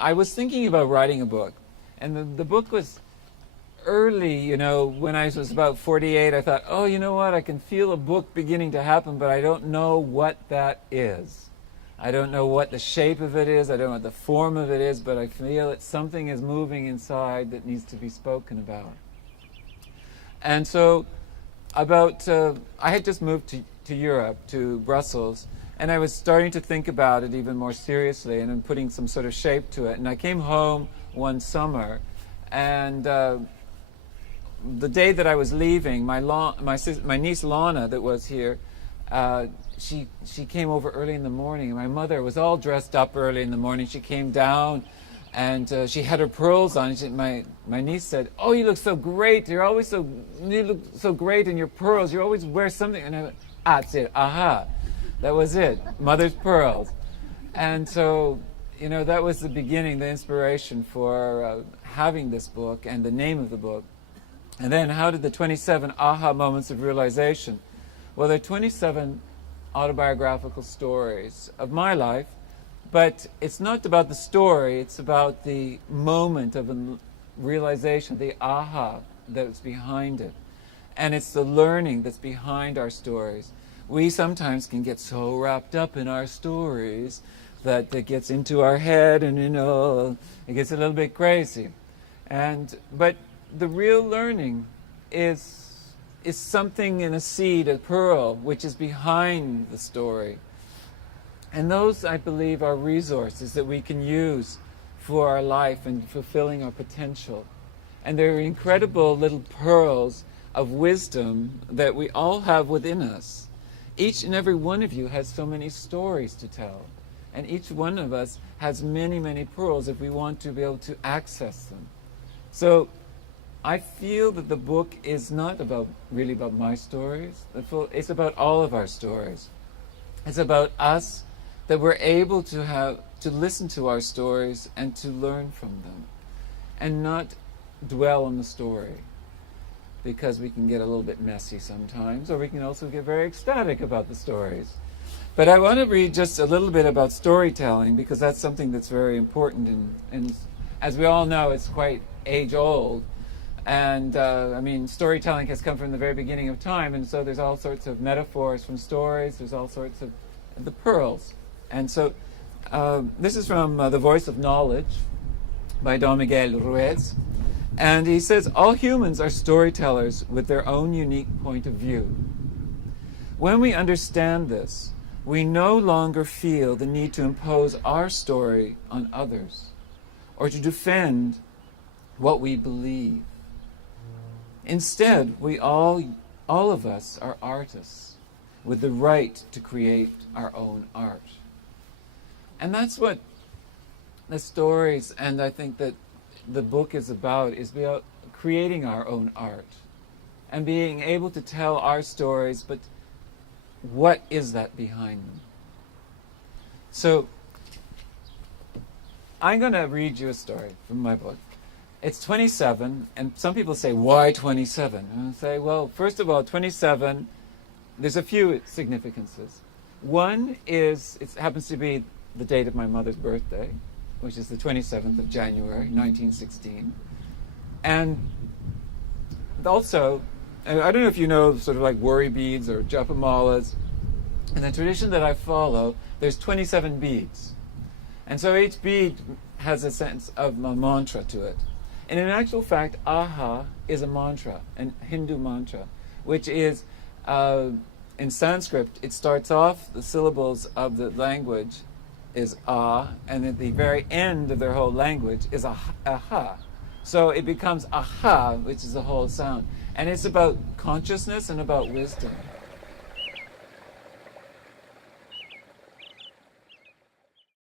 I was thinking about writing a book, and the book was early, when I was about 48. I thought, oh, you know what, I can feel a book beginning to happen, but I don't know what that is. I don't know what the shape of it is, I don't know what the form of it is, but I feel that something is moving inside that needs to be spoken about. And so I had just moved to Europe, to Brussels, and I was starting to think about it even more seriously and then putting some sort of shape to it. And I came home one summer, and the day that I was leaving, my niece Lana that was here, she came over early in the morning, and my mother was all dressed up early in the morning. She came down, and she had her pearls on. My niece said, "Oh, you look so great. You look so great in your pearls. You always wear something." And I went, that's it. Aha. That was it. Mother's pearls. And so, that was the beginning, the inspiration for having this book and the name of the book. And then how did the 27 aha moments of realization? Well, there are 27 autobiographical stories of my life, but it's not about the story, it's about the moment of a realization, the aha that's behind it. And it's the learning that's behind our stories. We sometimes can get so wrapped up in our stories that it gets into our head, and it gets a little bit crazy. But the real learning is something in a seed, a pearl, which is behind the story. And those, I believe, are resources that we can use for our life and fulfilling our potential. And they're incredible little pearls of wisdom that we all have within us. Each and every one of you has so many stories to tell. And each one of us has many, many pearls if we want to be able to access them. So I feel that the book is not really about my stories. It's about all of our stories. It's about us, that we're able to listen to our stories and to learn from them. And not dwell on the story. Because we can get a little bit messy sometimes, or we can also get very ecstatic about the stories. But I want to read just a little bit about storytelling, because that's something that's very important, and as we all know, it's quite age-old. And storytelling has come from the very beginning of time, and so there's all sorts of metaphors from stories, there's all sorts of the pearls. And so this is from The Voice of Knowledge by Don Miguel Ruiz. And he says, all humans are storytellers with their own unique point of view. When we understand this, we no longer feel the need to impose our story on others or to defend what we believe. Instead, we all of us are artists with the right to create our own art. And that's what the stories, and I think that the book is about creating our own art and being able to tell our stories, but what is that behind them? So I'm going to read you a story from my book. It's 27, and some people say, why 27? And I say, well, first of all, 27, there's a few significances. One is, it happens to be the date of my mother's birthday, which is the 27th of January, 1916. And also, I don't know if you know sort of like worry beads or japamalas. In the tradition that I follow, there's 27 beads. And so each bead has a sense of a mantra to it. And in actual fact, aha is a mantra, a Hindu mantra, which is, in Sanskrit, it starts off, the syllables of the language is ah, and at the very end of their whole language is aha. So it becomes aha, which is the whole sound. And it's about consciousness and about wisdom.